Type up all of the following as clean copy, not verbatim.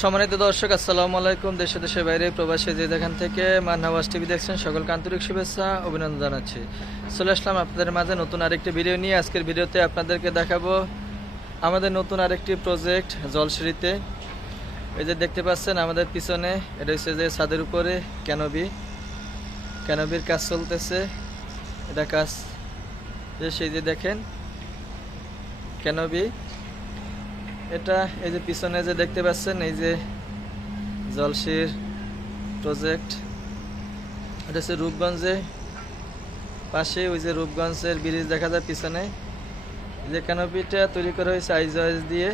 সম্মানিত দর্শক, আসসালামু আলাইকুম। দেশে দেশের বাইরে প্রবাসী যে যেখান থেকে মানহাওয়াজ টিভি দেখছেন, সকলকে আন্তরিক শুভেচ্ছা অভিনন্দন জানাচ্ছি। চলে আসলাম আপনাদের মাঝে নতুন আরেকটি ভিডিও নিয়ে। আজকের ভিডিওতে আপনাদেরকে দেখাবো আমাদের নতুন আরেকটি প্রজেক্ট জলসিঁড়িতে। এই যে দেখতে পাচ্ছেন আমাদের পিছনে, এটা হচ্ছে যে ছাদের উপরে ক্যানোপির কাজ চলতেছে। এটা কাজ যে সেই যে দেখেন ক্যানোপি, এটা এই যে পিছনে যে দেখতে পাচ্ছেন এই যে জলসিঁড়ির প্রজেক্ট। এটা হচ্ছে রূপগঞ্জে পাশে, ওই যে রূপগঞ্জের ব্রিজ দেখা যায় পিছনে। যে ক্যানোপিটা তৈরি করা হয়েছে আইজয়েস দিয়ে।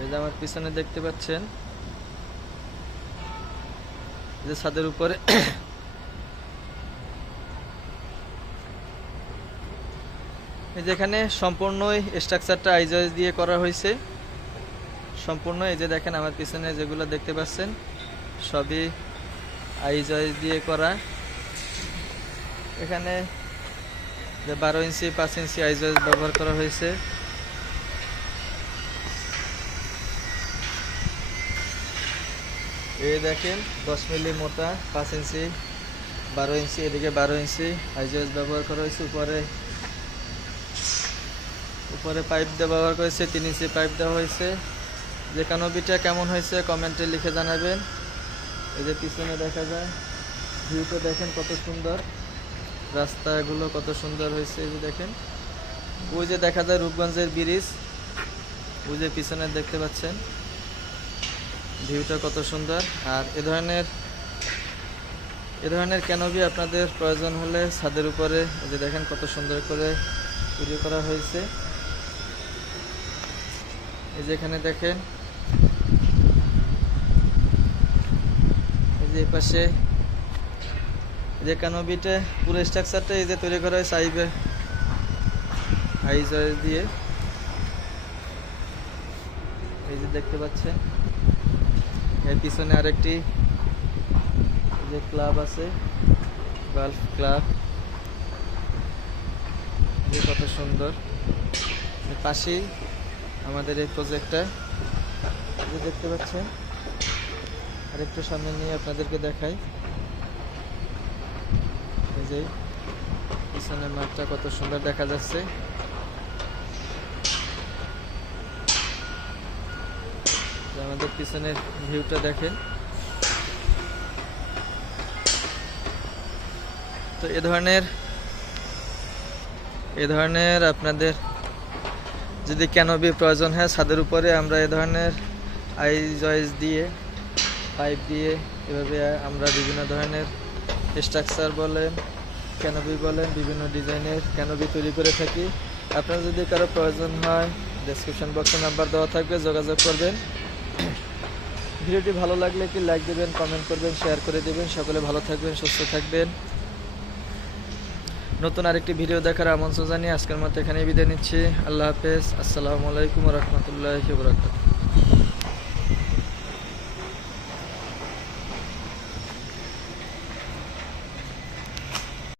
এই যে আমার পিছনে দেখতে পাচ্ছেন যে ছাদের উপরে এই যেখানে সম্পূর্ণই স্ট্রাকচারটা আইজয়েস দিয়ে করা হয়েছে সম্পূর্ণ। এই যে দেখেন আমার পিছনে যেগুলো দেখতে পাচ্ছেন সবই আইজয়েস দিয়ে করা। এখানে যে 12 ইঞ্চি 5 ইঞ্চি আইজয়েস ব্যবহার করা হয়েছে। এই দেখেন 10 মিলি মোটা 5 ইঞ্চি 12 ইঞ্চি, এদিকে 12 ইঞ্চি আইজয়েস ব্যবহার করা হয়েছে। উপরে পাইপ দিয়ে ব্যবহার করেছে, 3 ইঞ্চি পাইপ দেওয়া হয়েছে। যে ক্যানোপিটা কেমন হয়েছে কমেন্টে লিখে জানাবেন। এই যে পিছনে দেখা যায় ভিউটা দেখেন কত সুন্দর, রাস্তাগুলো কত সুন্দর হয়েছে। এই যে দেখেন ওই যে দেখা যায় রূপগঞ্জের ব্রিজ, ওই যে পিছনে দেখতে পাচ্ছেন ভিউটা কত সুন্দর। আর এ ধরনের ক্যানোপি আপনাদের প্রয়োজন হলে ছাদের উপরে এই যে দেখেন কত সুন্দর করে তৈরি করা হয়েছে। এই যে এখানে দেখেন এই যে পাশে যে ক্যানোপিটা পুরো স্ট্রাকচারটা এই যে তৈরি করা হয়েছে আইজয়েস দিয়ে। এই যে দেখতে পাচ্ছেন এর পিছনে আরেকটি যে ক্লাব আছে, গলফ ক্লাব, যে কত সুন্দর। পাশেই আমাদের এই প্রজেক্টটা যে দেখতে পাচ্ছেন। আরেকটু সামনে নিয়ে আপনাদেরকে দেখাই। এই যে পিছনের মাঠটা কত সুন্দর দেখা যাচ্ছে। আমাদের পিছনের ভিউটা দেখেন। তো এ ধরনের আপনাদের যদি ক্যানোপি প্রয়োজন হয় ছাদের উপরে, আমরা এ ধরনের আইজয়েস দিয়ে পাইপ দিয়ে এভাবে আমরা বিভিন্ন ধরনের স্ট্রাকচার বলেন ক্যানোপি বলেন বিভিন্ন ডিজাইনের ক্যানোপি তৈরি করে থাকি। আপনার যদি কারো প্রয়োজন হয় ডেসক্রিপশন বক্সে নাম্বার দেওয়া থাকবে, যোগাযোগ করবেন। ভিডিওটি ভালো লাগলে কি লাইক দেবেন, কমেন্ট করবেন, শেয়ার করে দেবেন। সকলে ভালো থাকবেন, সুস্থ থাকবেন। নতুন আরেকটি ভিডিও দেখার আমন্ত্রণ জানিয়ে আজকের মতো এখানেই বিদায় নিচ্ছি। আল্লাহ হাফেজ। আসসালামু আলাইকুম ওয়া রাহমাতুল্লাহি ওয়া বারাকাতুহু।